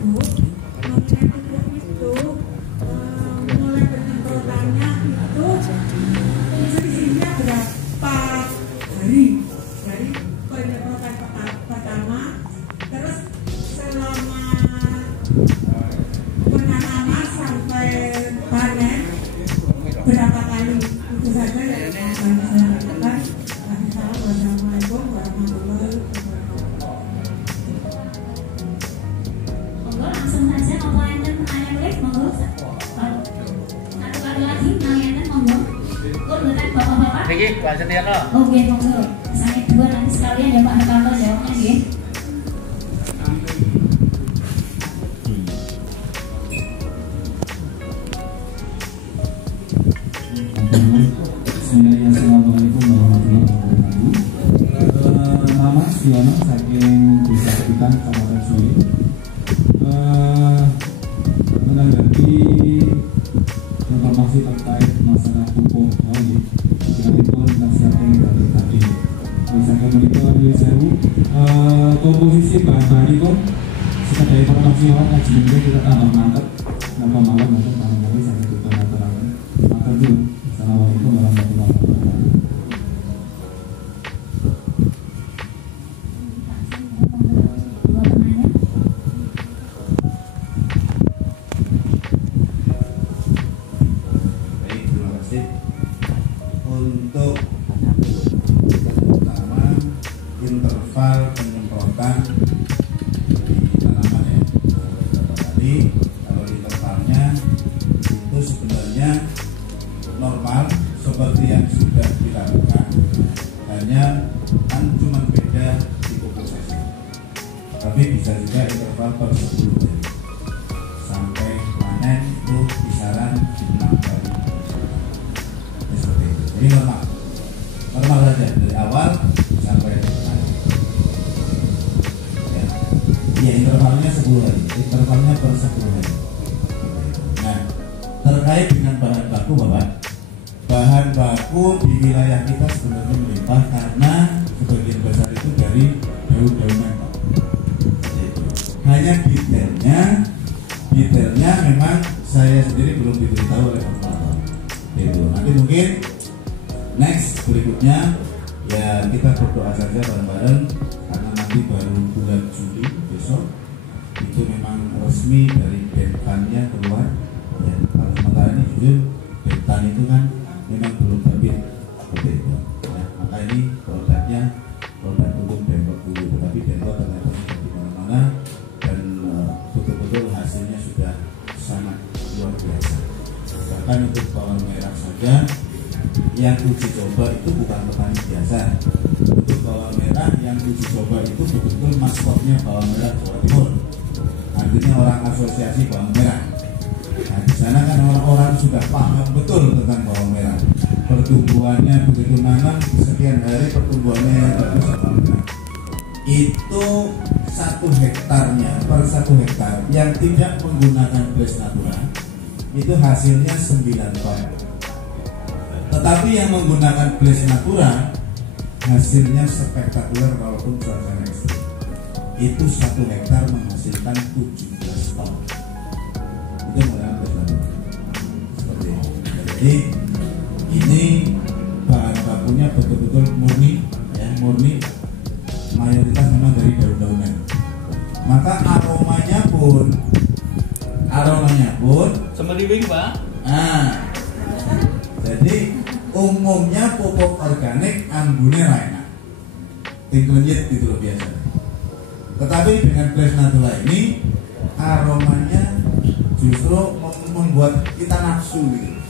Bu, mengenai pupuk itu mulai penyemprotannya itu selisihnya berapa hari dari penyemprotan pertama, terus selama penanaman sampai panen berapa kali? Itu saja yang saya katakan. Assalamualaikum warahmatullahi wabarakatuh. Monggo langsung saja monggo enten pertanyaan monggo. Satu kali lagi nanyakan monggo. Mboten Bapak-bapak. Niki Pak Setiano. Oke, monggo. Sampai dua nanti sekalian ya Pak Hartanto jawabnya nggih. Assalamualaikum warahmatullahi wabarakatuh. Nama Siono saking Desa Kepitan, Kabupaten Suwi. Menanggapi informasi terkait masalah pupuk itu nasihatnya dari tadi. Misalnya menikah dari sewu komposisi bahan-bahan itu sekedar informasi orang ngaji kita tambah mantap, tambah malam nanti tambah lagi sampai kita terangkan. Maka dulu. Assalamualaikum warahmatullahi wabarakatuh. Baik, terima kasih. Untuk pertama interval penyemprotan di tanaman ya. Tadi kalau intervalnya itu sebenarnya normal seperti yang sudah dilakukan, hanya kan cuma beda di pupuk sesi, tapi bisa juga interval per 10 hari sampai panen itu kisaran 6 kali seperti itu. Jadi normal saja dari awal sampai panen ya, intervalnya 10 hari, intervalnya per 10 hari. Nah, terkait dengan bahan baku Bapak, bahan baku di wilayah kita sebenarnya melimpah karena sebagian besar itu dari daun-daunan. Hanya detailnya memang saya sendiri belum diberitahu oleh operator. Itu nanti mungkin next berikutnya ya kita berdoa saja bareng-bareng karena nanti baru bulan Juli besok itu memang resmi dari Denpannya keluar. Ya, kalau sementara ini jujur Denpan itu kan memang belum terbit seperti itu. Ya, maka ini produknya produk umum Denpok dulu, tetapi Denpok ternyata sudah di mana-mana dan betul-betul hasilnya sudah sangat luar biasa. Bahkan untuk bawang merah saja yang uji coba itu bukan petani biasa. Untuk bawang merah yang uji coba itu betul-betul maskotnya bawang merah Jawa Timur. Artinya orang asosiasi bawang merah. Nah, di sana kan orang-orang sudah paham betul tentang bawang merah. Pertumbuhannya begitu nanam sekian hari pertumbuhannya yang bagus bawang merah. Itu 1 hektarnya per 1 hektar yang tidak menggunakan Blaze Natura itu hasilnya 9 ton. Tetapi yang menggunakan Blaze Natura hasilnya spektakuler walaupun cuacanya ekstrim. Itu 1 hektar menghasilkan 17 ton. Itu menggunakan Blaze Natura. Seperti ini. Jadi ini bahan bakunya betul-betul murni, ya, murni. Mayoritas memang dari daun-daunan. Maka aromanya pun Semeriwing Pak. nah, jadi umumnya pupuk organik ambune ra enak. Tingklenyit gitu loh biasa. Tetapi dengan Blaze Natura ini aromanya justru membuat kita nafsu gitu.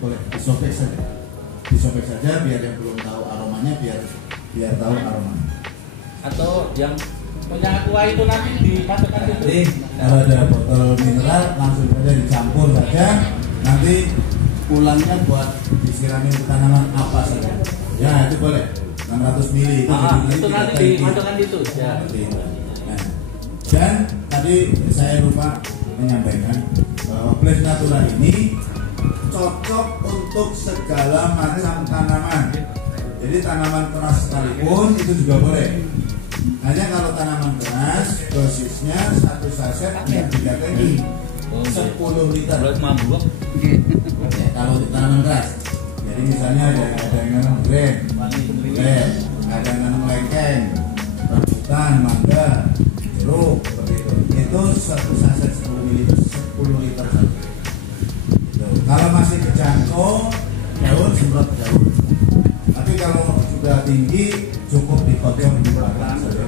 Boleh disobek saja biar yang belum tahu aromanya biar tahu aromanya. Atau yang punya aqua itu nanti dimasukkan Jadi situ. kalau ada botol mineral langsung saja dicampur saja. Nanti pulangnya buat disiramin ke tanaman apa saja. Ya itu boleh. 600 ml Itu nanti dimasukkan di situ. Ya. Nah, dan tadi saya lupa menyampaikan bahwa Blaze Natura ini cocok untuk segala macam tanaman. Jadi tanaman keras sekalipun itu juga boleh. Hanya kalau tanaman keras dosisnya 1 saset tidak digatengi 10 liter. Ya, kalau untuk tanaman keras. Jadi misalnya ada yang nanam brand, ada yang nanam lengkeng, rambutan, mangga, jeruk, seperti itu. Itu 1 saset 10 liter saja. Kalau masih kejangkau daun semprot daun. Tapi kalau sudah tinggi cukup dipotong di batang saja.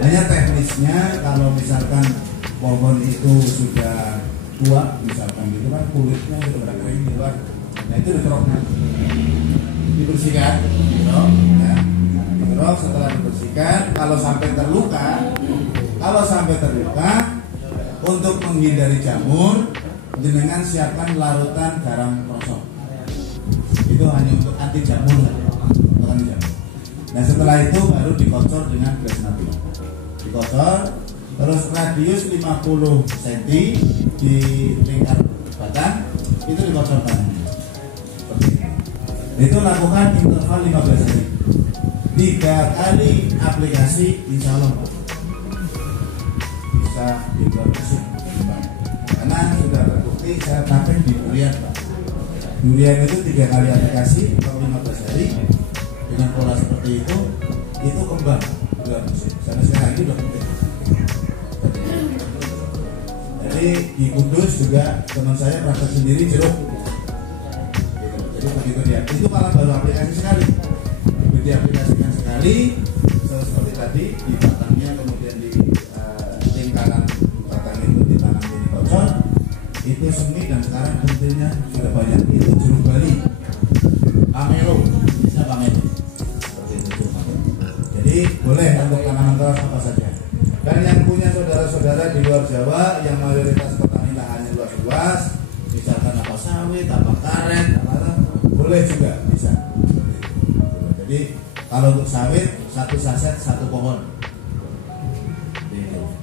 Hanya teknisnya kalau misalkan pohon itu sudah tua, misalkan gitu kan kulitnya sudah kering gitu kan. Nah itu dikerok, dibersihkan, dikerok, ya. Dikerok setelah dibersihkan. Kalau sampai terluka, untuk menghindari jamur, jenengan siapkan larutan garam krosok. Itu hanya untuk anti jamur, bukan jamur. Nah setelah itu baru dikocor dengan Blesnatur. Dikocor, terus radius 50 cm di lingkar batang itu dikocor tangannya. Itu lakukan interval 15 hari. 3 kali aplikasi, insya Allah bisa diproduksi. Karena sudah terbukti saya pakai di durian, Pak. Durian itu 3 kali aplikasi atau 15 hari dengan pola seperti itu kembang 2 musim. Sampai sekarang ini udah penting. Jadi di Kudus juga teman saya praktek sendiri jeruk. Jadi begitu dia, itu malah baru aplikasi sekali. Begitu diaplikasikan sekali, seperti tadi di batangnya, kemudian di lingkaran batang itu ditanam jadi kocor, itu semi dan sekarang bentuknya sudah banyak. Itu jeruk Bali, pamelo, bisa pamelo. Seperti itu jeruk pamelo. Jadi boleh untuk tanaman keras apa saja. Dan yang punya saudara-saudara di luar Jawa yang mayoritas petani lahannya luas-luas, misalkan apa sawit, apa karet, apa boleh juga bisa. Jadi kalau untuk sawit 1 saset 1 pohon,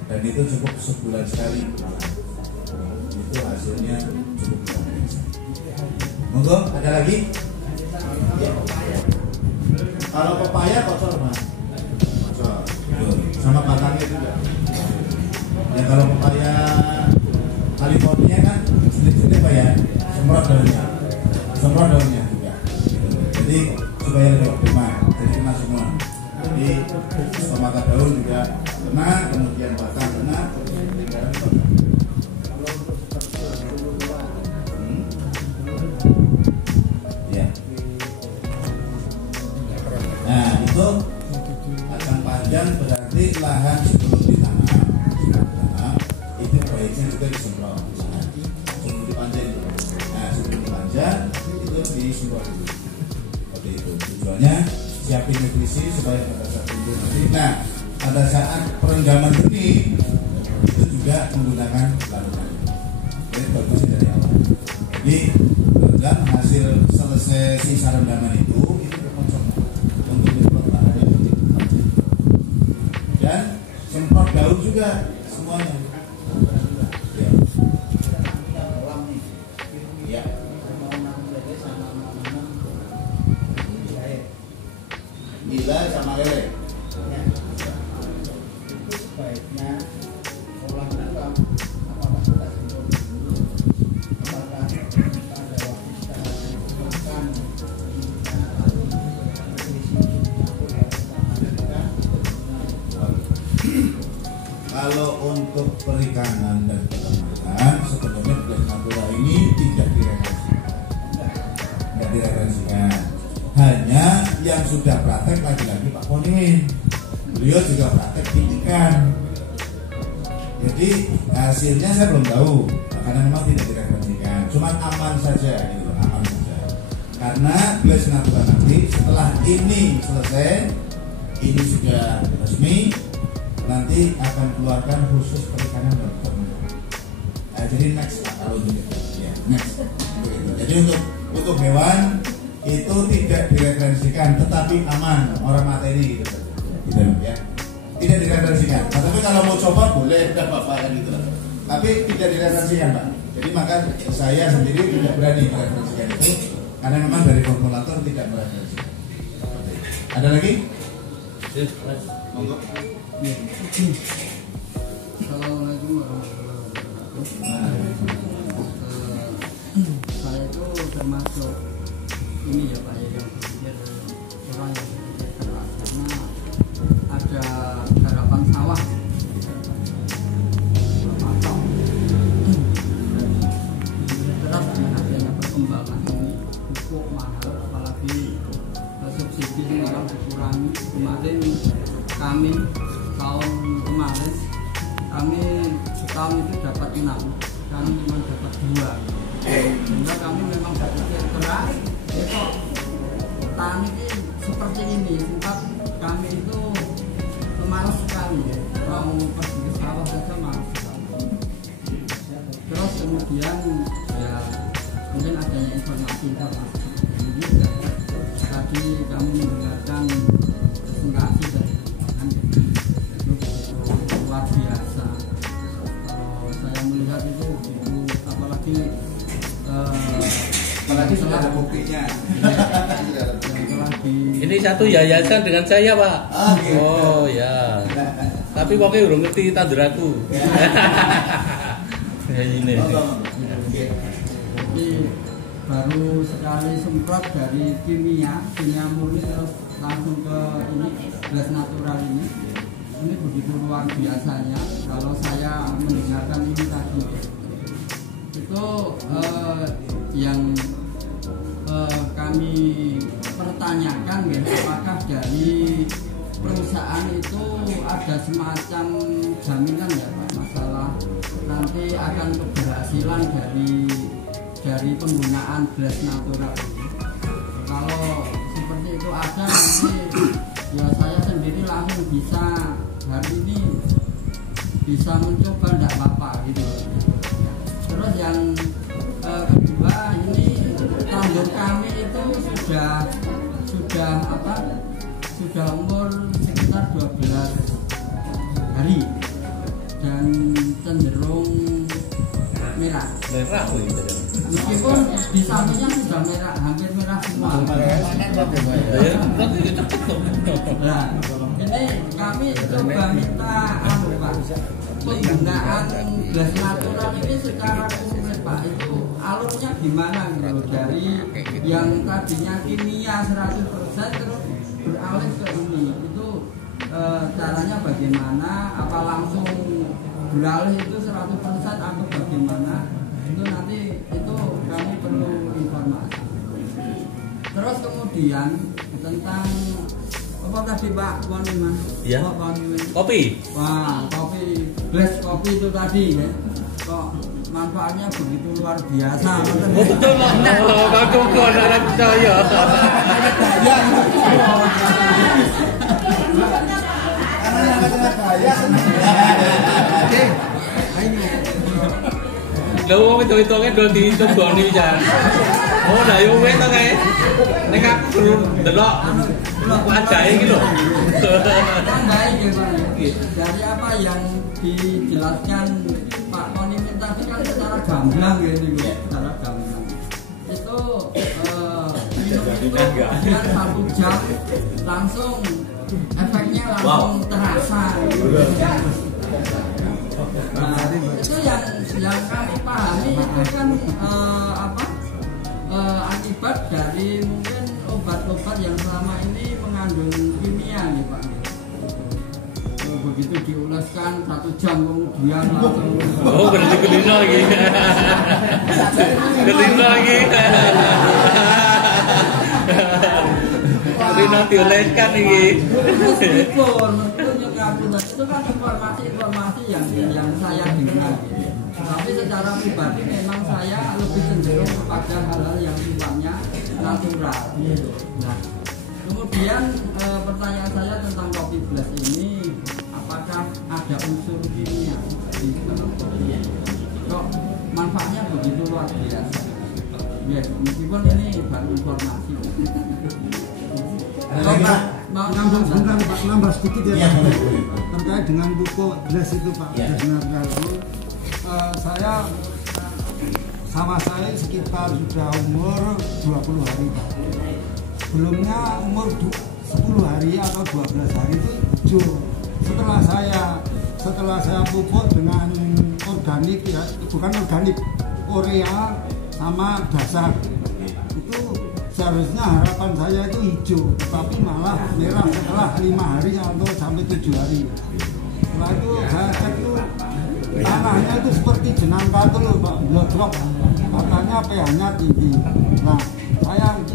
dan itu cukup sebulan sekali. Itu hasilnya cukup luar biasa. Monggo, ada lagi? Ya. Kalau pepaya kocor Mas. Kocor. Sama batangnya juga. Ya kalau pepaya California kan sedikit Pak ya, semprot daunnya juga. Jadi supaya lebih optimal, jadi kena semua. Jadi stomata daun juga kena, kemudian batang kena, lingkaran batang. Ya. Nah itu akan panjang, berarti lahan sebelum ditanam itu baiknya juga disemprot. Sebelum dipanjang, sebelum dipanjang itu disemprot dulu. Seperti itu. Tujuannya siapin nutrisi supaya pada saat itu nanti. Nah pada saat perendaman benih itu juga menggunakan larutan. Jadi bagusnya dari awal. Jadi rendam hasil selesai sisa rendaman itu dikonsumsi untuk disemprot lahannya. Dan semprot daun juga semuanya. Ya. Nila sama lele. Baiknya olah apa kita sebut apakah pada waktu kita makan kalau untuk perikanan dan peternakan sebenarnya Blesnatur ini tidak direferensikan. Hanya yang sudah praktek lagi-lagi Pak Ponimin. Beliau juga praktek di ikan. Jadi hasilnya saya belum tahu karena memang tidak direferensikan. Cuma aman saja gitu, aman saja. Karena Blesnatur nanti setelah ini selesai, ini sudah resmi, nanti akan keluarkan khusus perikanan dan peternakan. Jadi next kalau gitu, ya next. Jadi untuk hewan itu tidak direferensikan, tetapi aman, orang materi gitu ya. Tidak direferensikan. Tapi kalau mau coba boleh, tidak apa-apa kan gitu. Tapi tidak direferensikan Pak. Jadi maka saya sendiri tidak berani mereferensikan itu karena memang dari formulator tidak mereferensikan. Ada lagi? Monggo. Assalamualaikum warahmatullahi wabarakatuh. Saya itu termasuk ini ya Pak ya, yang berpikir orang yang berpikir keras karena ada garapan sawah berpatong. Terus dengan adanya perkembangan ini pupuk mahal, apalagi subsidi sekarang dikurangi. Kemarin kami tahun kemarin kami setahun itu dapat 6, kami cuma dapat 2, sehingga kami memang berpikir keras kok petani ini seperti ini, sebab kami itu malas sekali mau pergi ke sawah saja malas sekali. Terus kemudian ya mungkin adanya informasi ini ya, tadi kami mendengarkan presentasi dari teman itu luar biasa. Kalau saya melihat itu apalagi sudah ada buktinya. Ini satu yayasan dengan saya, Pak. Oh ya. Tapi pokoknya belum ngerti tanderaku. Ya ini. Jadi baru sekali semprot dari kimia murni terus langsung ke ini gas natural ini begitu luar biasanya. Kalau saya mendengarkan ini tadi itu yang kami pertanyakan ya, apakah dari perusahaan itu ada semacam jaminan ya Pak, masalah nanti akan keberhasilan dari penggunaan gas natural ini. Kalau seperti itu ada nanti ya saya sendiri langsung bisa hari ini bisa mencoba, tidak apa-apa gitu. Terus yang kedua, ini tandur kami itu sudah umur sekitar 12 hari dan cenderung merah. Meskipun di sampingnya sudah merah, hampir merah semua. Nah, ini kami coba minta Pak, penggunaan gas natural ini secara konkret Pak, itu alurnya gimana gitu, dari yang tadinya kimia 100% terus beralih ke ini, itu caranya bagaimana, apa langsung beralih itu 100% atau bagaimana, itu nanti itu kami perlu informasi. Terus kemudian tentang apa tadi Pak Wani Mas? Ya. Kopi. Wah, kopi, gas kopi itu tadi ya. Kok manfaatnya begitu luar biasa. Betul loh. Aku kok ora percaya. Lha wong itu-itune do diteboni jan. Oh, lah yo wis to kae. Nek aku belum delok wajahe iki lho. Baik ya Pak. Dari apa yang dijelaskan Pak Tony tadi kan secara gamblang gitu, secara gamblang. Itu kemudian 1 jam langsung efeknya langsung terasa. Nah, itu yang kami pahami itu kan akibat dari mungkin obat-obat yang selama ini mengandung kimia nih Pak. Begitu diulaskan 1 jam kemudian langsung berarti kelino lagi. Kelino lagi. Kelino dioleskan iki. Itu kan informasi yang saya dengar. Tapi secara pribadi memang saya lebih cenderung kepada hal-hal yang sifatnya natural. Nah, kemudian pertanyaan saya tentang kopi blast ini, apakah ada unsur kimia di dalam kopi? Kok manfaatnya begitu luar biasa? Ya, meskipun ini baru informasi. Mau nambah sedikit ya Pak, terkait dengan pupuk blast itu Pak, blast natural itu. Saya sekitar sudah umur 20 hari Pak. Sebelumnya umur 10 hari atau 12 hari itu hijau. setelah saya pupuk dengan organik ya, bukan organik, urea sama dasar, itu seharusnya harapan saya itu hijau, tapi malah merah setelah 5 hari atau sampai 7 hari. Setelah itu saya cek itu tanahnya itu seperti jenangka itu loh Pak, blodrok, katanya pH-nya tinggi. Nah,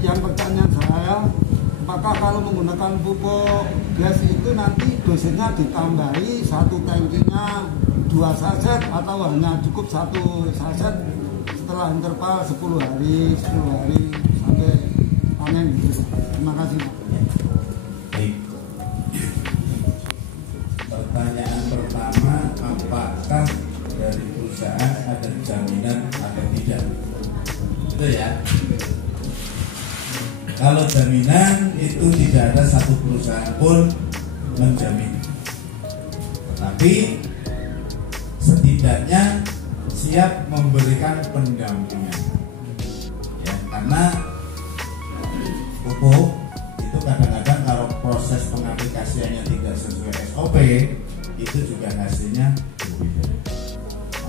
yang pertanyaan saya, apakah kalau menggunakan pupuk gas itu nanti dosisnya ditambahi satu tangkinya 2 saset atau hanya cukup 1 saset setelah interval 10 hari sampai panen gitu. Terima kasih Pak. Baik. Pertanyaan pertama, apakah dari perusahaan ada jaminan atau tidak? Itu ya. Kalau jaminan itu tidak ada satu perusahaan pun menjamin, tetapi setidaknya siap memberikan pendampingan. Ya, karena pupuk itu kadang-kadang kalau proses pengaplikasiannya tidak sesuai SOP itu juga hasilnya berbeda.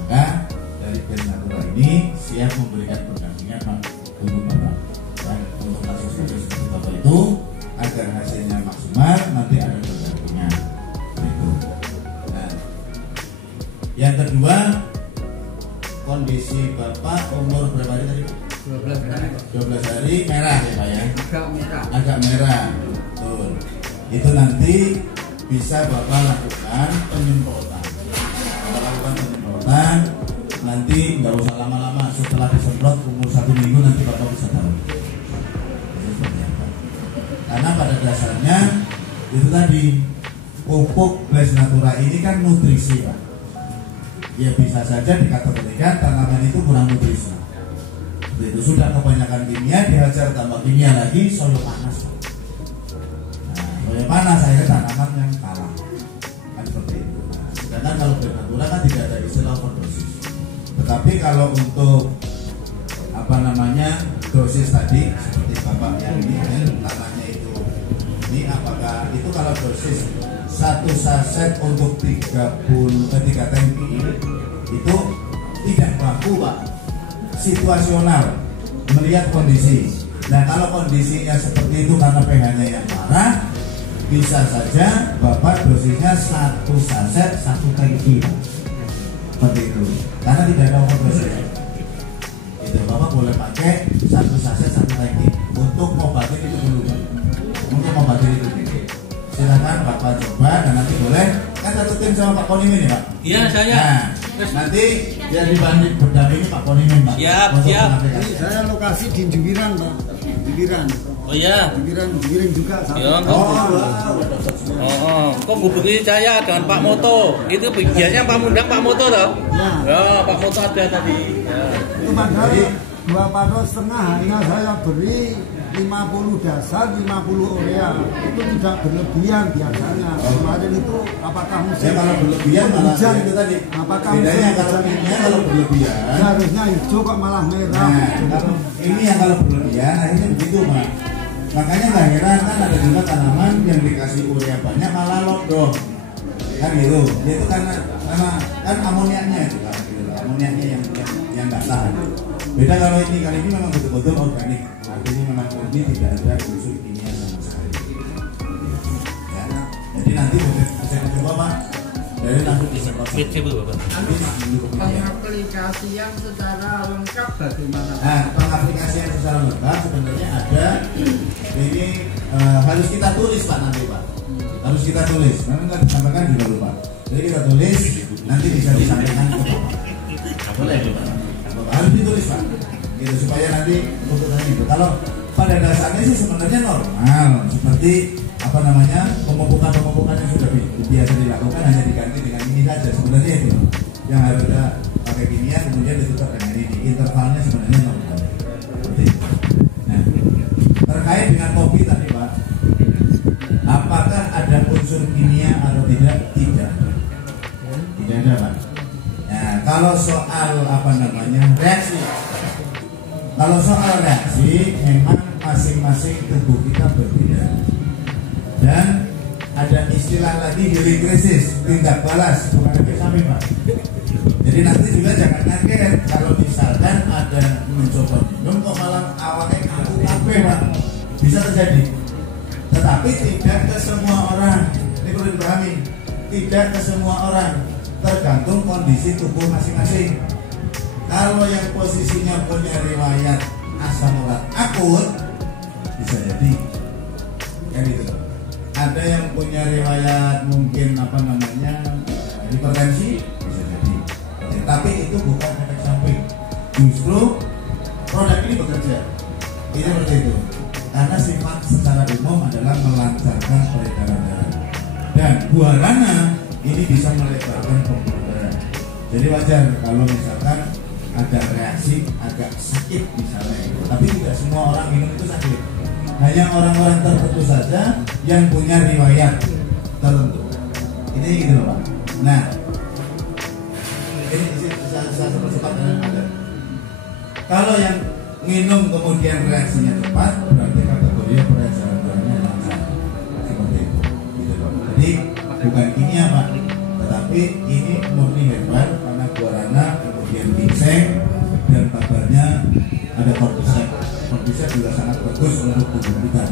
Maka dari Best Natura ini siap memberikan pendampingan untuk Bapak. Dan untuk kasus-kasus seperti Bapak itu agar hasilnya maksimal nanti ada pendampingan. Itu. Nah, yang kedua, kondisi Bapak umur berapa hari tadi? 12 hari merah ya Pak ya? Agak merah. Betul. Itu nanti bisa Bapak lakukan penyemprotan. Bapak lakukan penyemprotan, nanti nggak usah lama-lama, setelah disemprot umur 1 minggu nanti Bapak bisa tahu. Karena pada dasarnya itu tadi pupuk Best Natura ini kan nutrisi Pak. Ya bisa saja dikategorikan tanaman itu kurang nutrisi. Itu sudah kebanyakan kimia, dihajar tambah kimia lagi, soyo panas. Nah, soyo panas akhirnya tanaman yang kalah. Kan seperti itu. Nah, sedangkan kalau Best Natura kan tidak ada istilah overdosis. Tetapi kalau untuk dosis tadi seperti Bapak yang ini tanahnya itu, ini apakah itu kalau dosis 1 saset untuk 3 tangki itu tidak baku Pak, situasional melihat kondisi. Nah kalau kondisinya seperti itu karena pH-nya yang parah, bisa saja Bapak dosisnya 1 saset 1 tangki seperti itu, karena tidak ada overdosis. Itu Bapak boleh pakai 1 saset 1 tangki untuk ngobatin itu dulu, untuk ngobatin itu. Silakan Bapak coba dan nanti boleh kan satu tim sama Pak Ponimin ya Pak? Iya saya. Nah, nanti biar dibanding berdampingi Pak Ponimin Pak. Siap. Ini saya lokasi di Jubiran Pak, Jubiran. Oh iya. Jubiran juga. Ya, kok hubungi saya dengan Pak Moto? Itu biasanya Pak Mundang Pak Moto toh? Ya, Pak Moto ada tadi. Ya. Itu padahal 2 patok setengah hanya saya beri 50 dasar, 50 urea. Itu tidak berlebihan biasanya. Kemarin itu apakah musim kalau berlebihan malah hujan itu tadi. apakah bedanya musim kalau hujan ini kalau berlebihan. seharusnya hijau kok malah merah. Nah, kalau ini yang kalau berlebihan akhirnya begitu Pak. Makanya nggak heran kan ada juga tanaman yang dikasih urea banyak malah lodoh. Kan gitu. Itu karena kan amoniaknya itu Pak. Amoniaknya yang nggak tahan. Beda kalau ini memang betul-betul organik. Artinya memang murni tidak ada unsur kimia sama sekali. Ya. Jadi nanti bisa dicoba Pak. Dari langsung disemprot. Pengaplikasian secara lengkap bagaimana? Nah, pengaplikasian secara lengkap sebenarnya ada. Ini harus kita tulis Pak nanti Pak. Harus kita tulis. Nanti kita disampaikan juga lupa. Jadi kita tulis, nanti bisa disampaikan ke Bapak. Boleh Pak. Harus ditulis Pak. Gitu supaya nanti untuk itu. Kalau pada dasarnya sih sebenarnya normal, seperti pemupukan yang sudah biasa dilakukan hanya diganti dengan ini saja. Sebenarnya itu yang harusnya pakai kimia kemudian ditukar dengan ini. Intervalnya sebenarnya normal. Seperti itu. Nah, terkait dengan kopi tadi Pak, apakah ada unsur kimia atau tidak? Tidak ada Pak. Nah, kalau soal reaksi. Kalau soal reaksi memang masing-masing tubuh kita berbeda. Dan ada istilah lagi healing krisis, tindak balas, bukan efek samping Pak. Jadi nanti juga jangan kaget kalau misalkan ada mencoba minum kok malah awalnya kaku kabeh Pak, bisa terjadi. Tetapi tidak ke semua orang, ini perlu dipahami, tidak ke semua orang, tergantung kondisi tubuh masing-masing. Kalau yang posisinya punya riwayat asam urat akut, bisa jadi kan itu. Ada yang punya riwayat mungkin hipertensi, bisa jadi. Tapi itu bukan efek samping. Justru produk ini bekerja. Ini seperti itu. Karena sifat secara umum adalah melancarkan peredaran darah. Dan guarana ini bisa melebarkan pembuluh darah. Jadi wajar kalau misalkan ada reaksi agak sakit misalnya itu. Tapi tidak semua orang minum itu sakit. Hanya orang-orang tertentu saja yang punya riwayat tertentu. Ini gitu loh Pak. Nah, ini bisa cepat dan ada. Kalau yang minum kemudian reaksinya cepat, berarti kategori peredaran darahnya lancar. Seperti itu. Gitu loh. Jadi bukan kimia Pak, tetapi ini murni herbal karena guarana kemudian ginseng dan kabarnya ada cordyceps. Cordyceps juga sangat bagus untuk tubuh kita.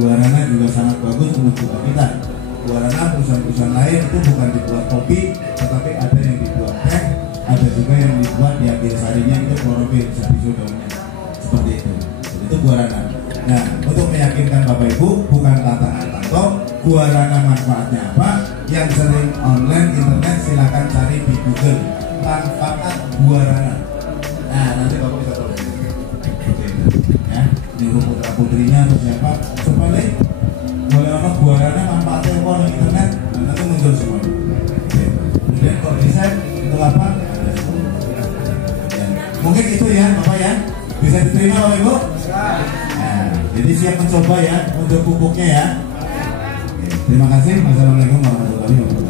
Guarana juga sangat bagus untuk tubuh kita. Guarana perusahaan-perusahaan lain itu bukan dibuat kopi, tetapi ada yang dibuat teh, ada juga yang dibuat diambil sarinya itu klorofil, bisa bisu daunnya. Seperti itu. Jadi itu guarana. Nah, untuk meyakinkan Bapak Ibu, bukan kata-kata guarana manfaatnya apa? Yang sering online internet silakan cari di Google manfaat guarana. Nah, nanti Bapak bisa tahu. Ya, nyuruh putra putrinya atau siapa, coba deh boleh orang guarana manfaatnya apa di internet, nanti muncul semua. Kemudian kalau bisa itu apa? Ya, mungkin itu ya Bapak ya, bisa diterima Bapak Ibu. Nah, jadi siap mencoba ya untuk pupuknya ya. Oke, terima kasih. Wassalamualaikum warahmatullahi wabarakatuh.